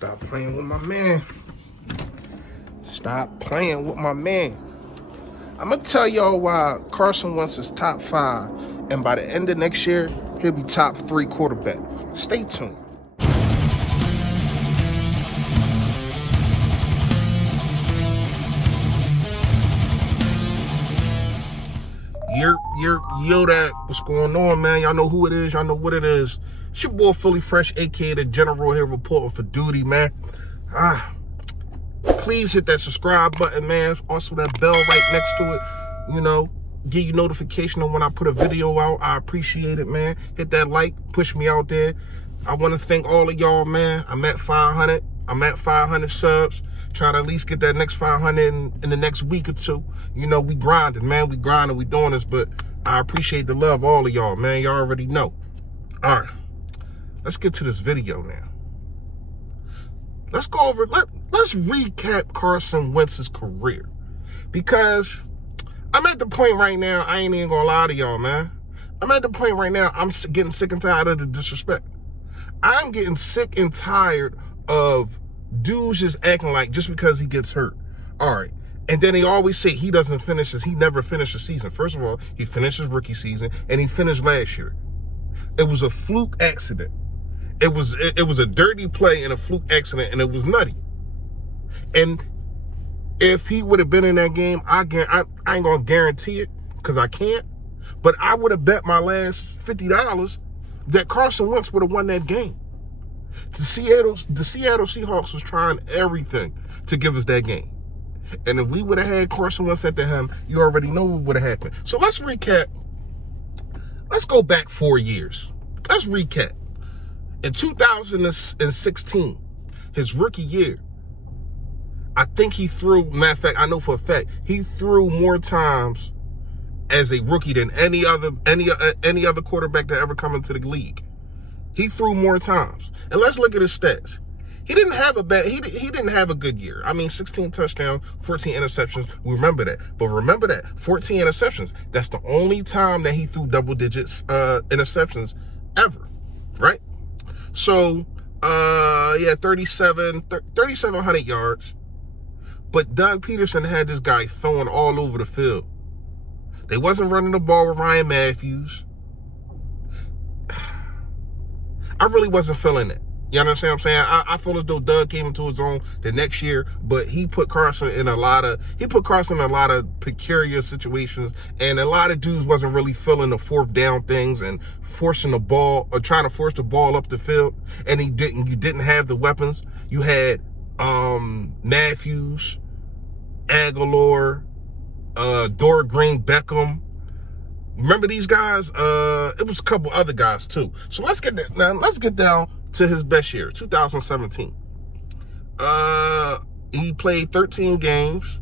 Stop playing with my man. Stop playing with my man. I'm going to tell y'all why Carson Wentz is top 5, and by the end of next year, he'll be top 3 quarterback. Stay tuned. Yo, that what's going on, man? Y'all know who it is. Y'all know what it is. It's your boy Philly Fresh, aka the General, here reporting for duty, man. Please hit that subscribe button, man. Also that bell right next to it. You know, give you notification on when I put a video out. I appreciate it, man. Hit that like, push me out there. I want to thank all of y'all, man. I'm at 500. I'm at 500 subs. Try to at least get that next 500 in the next week or two. You know, we grinding, man. We grinding, we doing this, but I appreciate the love, all of y'all, man. Y'all already know. All right, let's get to this video now. Let's go over, let's recap Carson Wentz's career. Because I'm at the point right now, I ain't even gonna lie to y'all, man. I'm at the point right now, I'm getting sick and tired of the disrespect. I'm getting sick and tired of dudes just acting like just because he gets hurt. All right. And then they always say he never finished the season. First of all, he finished his rookie season and he finished last year. It was a fluke accident. It was a dirty play and a fluke accident, and it was nutty. And if he would have been in that game, I ain't gonna guarantee it because I can't, but I would have bet my last $50 that Carson Wentz would have won that game. The Seattle Seahawks was trying everything to give us that game. And if we would have had Carson Wentz at the helm, you already know what would have happened. So let's recap. Let's go back 4 years. Let's recap. In 2016, his rookie year, I think he threw, matter of fact, I know for a fact, he threw more times as a rookie than any other quarterback that ever come into the league. He threw more times. And let's look at his stats. He didn't have a good year. I mean, 16 touchdowns, 14 interceptions. We remember that. But remember that 14 interceptions, that's the only time that he threw double digits interceptions ever, right? So, 3,700 yards. But Doug Peterson had this guy throwing all over the field. They wasn't running the ball with Ryan Matthews. I really wasn't feeling it. You understand what I'm saying? I feel as though Doug came into his own the next year, but he put Carson in a lot of peculiar situations, and a lot of dudes wasn't really feeling the fourth down things and forcing the ball or trying to force the ball up the field. And you didn't have the weapons. You had Matthews, Aguilar, Dora Green, Beckham. Remember these guys? It was a couple other guys too. So let's get down to his best year, 2017. He played 13 games,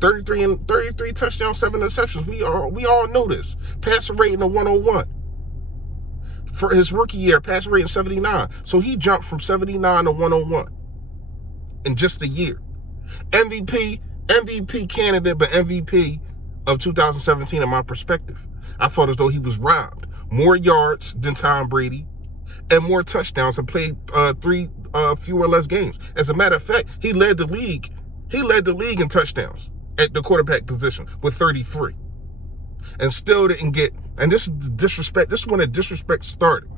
33 touchdowns, 7 interceptions. We all know this. Passer rating of 101. For his rookie year, passer rating 79. So he jumped from 79 to 101 in just a year. MVP candidate, but MVP of 2017 in my perspective. I felt as though he was robbed. More yards than Tom Brady and more touchdowns and played fewer or less games. As a matter of fact, he led the league in touchdowns at the quarterback position with 33. And still didn't get, and this is disrespect, this is when the disrespect started.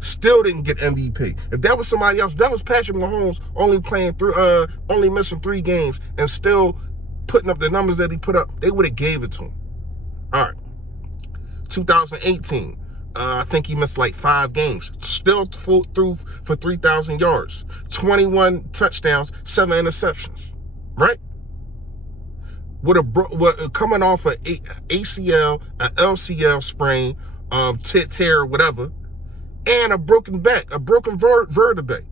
Still didn't get MVP. If that was somebody else, that was Patrick Mahomes only missing 3 games and still putting up the numbers that he put up, they would have gave it to him. All right. 2018, I think he missed like 5 games. Still threw for 3,000 yards, 21 touchdowns, 7 interceptions. Right? Coming off an ACL, an LCL sprain, tear, whatever, and a broken back, a broken vertebrae.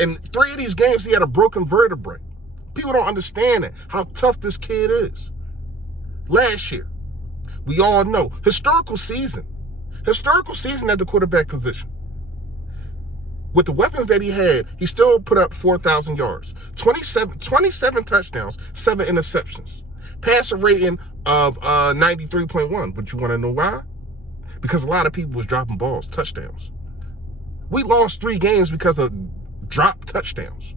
In 3 of these games, he had a broken vertebrae. People don't understand that, how tough this kid is. Last year, we all know, historical season at the quarterback position. With the weapons that he had, he still put up 4,000 yards, 27 touchdowns, 7 interceptions, passer rating of 93.1. But you want to know why? Because a lot of people was dropping balls, touchdowns. We lost 3 games because of dropped touchdowns.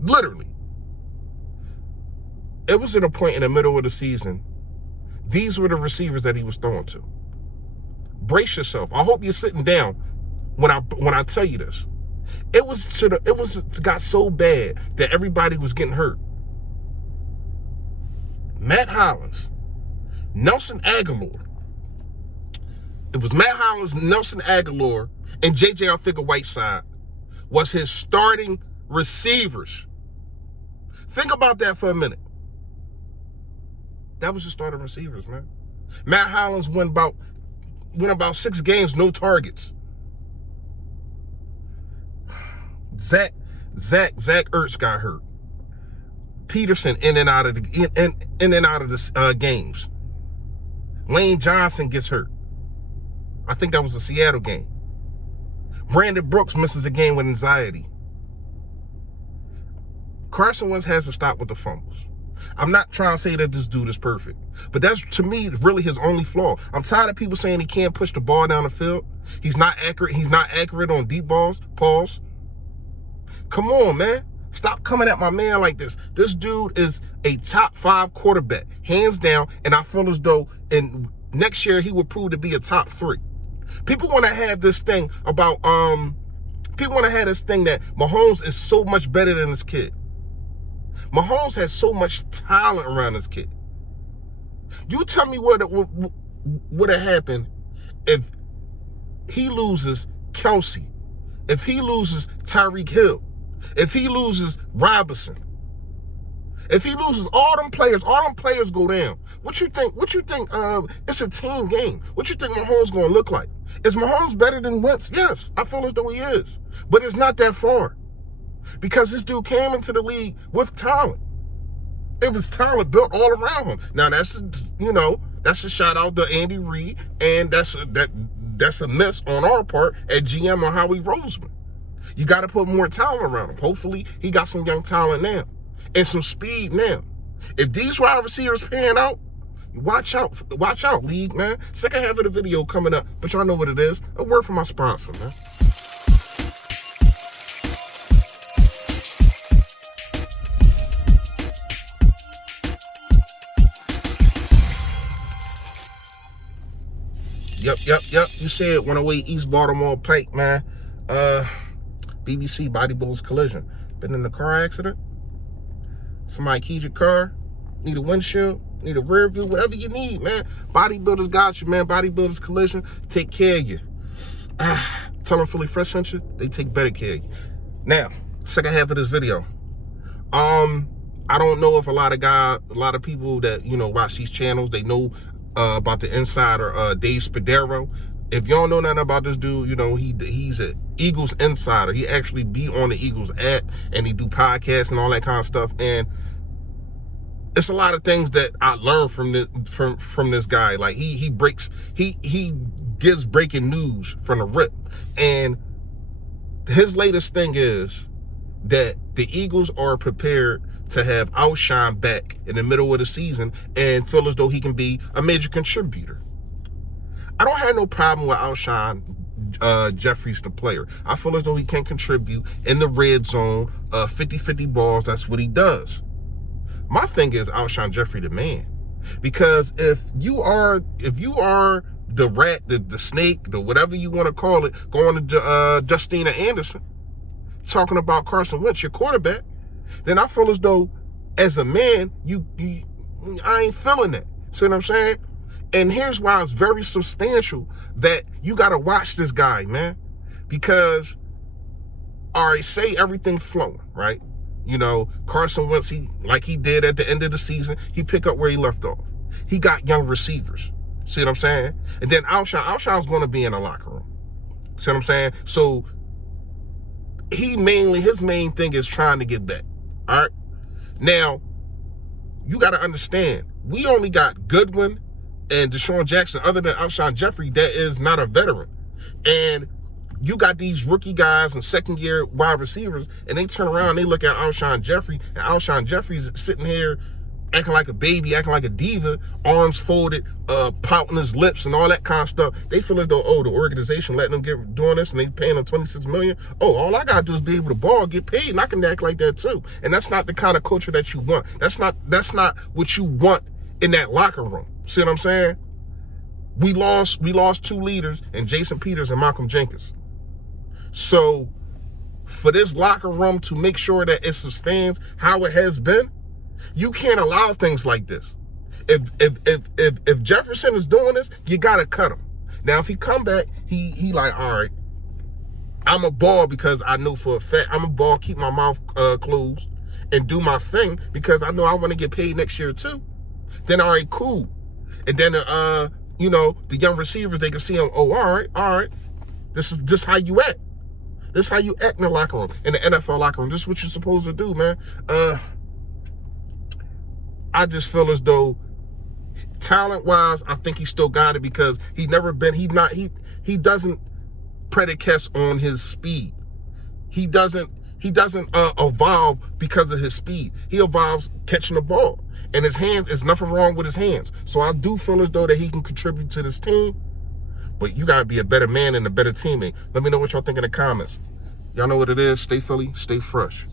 Literally. It was at a point in the middle of the season. These were the receivers that he was throwing to. Brace yourself. I hope you're sitting down when I tell you this. It got so bad that everybody was getting hurt. Matt Hollins, Nelson Aguilar. It was Matt Hollins, Nelson Aguilar, and J.J. Arcega-Whiteside was his starting receivers. Think about that for a minute. That was his starting receivers, man. Matt Hollins went about 6 games, no targets. Zach Ertz got hurt. Peterson in and out of the games. Lane Johnson gets hurt. I think that was a Seattle game. Brandon Brooks misses a game with anxiety. Carson Wentz has to stop with the fumbles. I'm not trying to say that this dude is perfect, but that's, to me, really his only flaw. I'm tired of people saying he can't push the ball down the field. He's not accurate. He's not accurate on deep balls. Pause. Come on, man. Stop coming at my man like this. This dude is a top 5 quarterback, hands down, and I feel as though next year he would prove to be a top 3. People want to have this thing about, people want to have this thing that Mahomes is so much better than this kid. Mahomes has so much talent around this kid. You tell me what would have happened if he loses Kelsey, if he loses Tyreek Hill, if he loses Robinson, if he loses all them players go down. What you think? It's a team game. What you think Mahomes gonna look like? Is Mahomes better than Wentz? Yes, I feel as though he is. But it's not that far. Because this dude came into the league with talent. It was talent built all around him. Now that's a shout out to Andy Reid, and that's a miss on our part at GM on Howie Roseman. You got to put more talent around him. Hopefully he got some young talent now and some speed now. If these wide receivers pan out, watch out, league, man. Second half of the video coming up, but y'all know what it is. A word from my sponsor, man. Yep. You said 108 East Baltimore Pike, man. BBC, bodybuilder's collision. Been in a car accident? Somebody keyed your car? Need a windshield? Need a rear view? Whatever you need, man. Bodybuilders got you, man. Bodybuilder's collision. Take care of you. Tell them Philly Fresh sent you. They take better care of you. Now, second half of this video. I don't know if a lot of people that, watch these channels, they know about the insider, Dave Spadaro. If you don't know nothing about this dude, he's an Eagles insider. He actually be on the Eagles app, and he do podcasts and all that kind of stuff. And it's a lot of things that I learned from this guy. Like he gives breaking news from the rip. And his latest thing is that the Eagles are prepared to have Alshon back in the middle of the season and feel as though he can be a major contributor. I don't have no problem with Alshon Jeffries, the player. I feel as though he can contribute in the red zone, 50-50 balls. That's what he does. My thing is Alshon Jeffrey, the man. Because if you are the rat, the snake, the whatever you want to call it, going to Justina Anderson, talking about Carson Wentz, your quarterback, then I feel as though, as a man, I ain't feeling that. See what I'm saying? And here's why it's very substantial that you got to watch this guy, man. Because, all right, say everything's flowing, right? Carson Wentz, like he did at the end of the season, he pick up where he left off. He got young receivers. See what I'm saying? And then Alshon's going to be in the locker room. See what I'm saying? So, his main thing is trying to get back. All right. Now, you got to understand, we only got Goodwin and Deshaun Jackson, other than Alshon Jeffrey, that is not a veteran. And you got these rookie guys and second-year wide receivers, and they turn around and they look at Alshon Jeffrey, and Alshon Jeffrey's sitting here acting like a baby, acting like a diva, arms folded, pouting his lips and all that kind of stuff. They feel as though, oh, the organization letting them get doing this and they paying them $26 million. Oh, all I gotta do is be able to ball, get paid, and I can act like that too. And that's not the kind of culture that you want. That's not what you want in that locker room. See what I'm saying? We lost 2 leaders in Jason Peters and Malcolm Jenkins. So for this locker room to make sure that it sustains how it has been, you can't allow things like this. If Jefferson is doing this, you gotta cut him. Now, if he come back, he like, all right, I'm a ball because I know for a fact I'm a ball, keep my mouth closed and do my thing because I know I want to get paid next year too. Then all right, cool. And then you know, the young receivers, they can see him. Oh, all right. This is how you act. This is how you act in the locker room, in the NFL locker room. This is what you're supposed to do, man. I just feel as though talent-wise, I think he still got it because he doesn't predicate on his speed. He doesn't evolve because of his speed. He evolves catching the ball. And his hands, there's nothing wrong with his hands. So I do feel as though that he can contribute to this team. But you got to be a better man and a better teammate. Let me know what y'all think in the comments. Y'all know what it is. Stay Philly, stay fresh.